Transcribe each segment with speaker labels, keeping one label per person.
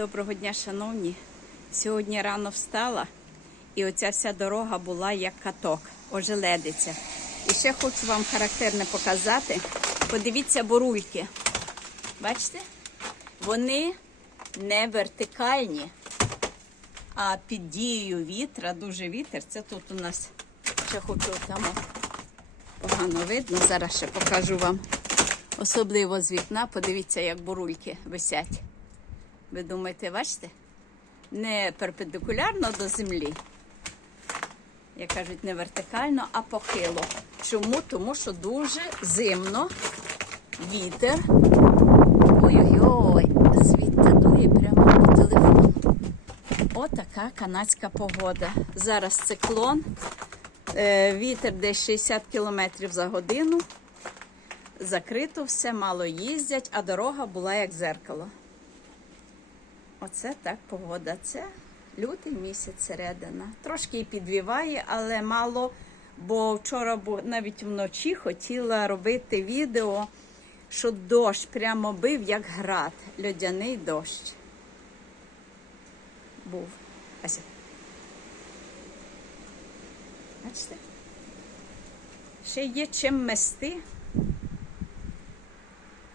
Speaker 1: Доброго дня, шановні. Сьогодні рано встала, і оця вся дорога була як каток, ожеледиця. І ще хочу вам характерне показати. Подивіться бурульки. Бачите? Вони не вертикальні, а під дією вітра, дуже вітер. Це тут у нас ще хочу там погано видно. Зараз ще покажу вам. Особливо з вікна. Подивіться, як бурульки висять. Ви думаєте, бачите? Не перпендикулярно до землі, як кажуть, не вертикально, а похило. Чому? Тому що дуже зимно, вітер. Ой-ой-ой, звідти дує прямо по телефону. Отака канадська погода. Зараз циклон, е, вітер десь 60 км за годину. Закрито все, мало їздять, а дорога була як зеркало. Оце так погода. Це лютий місяць середина. Трошки і підвіває, але мало. Бо вчора навіть вночі хотіла робити відео, що дощ прямо бив як град, льодяний дощ. Був. Ася. Бачите? Ще є чим мести.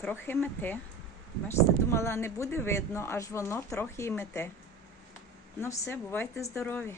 Speaker 1: Трохи мете. Бачите, думала, не буде видно, аж воно трохи і мете. Ну все, бувайте здорові.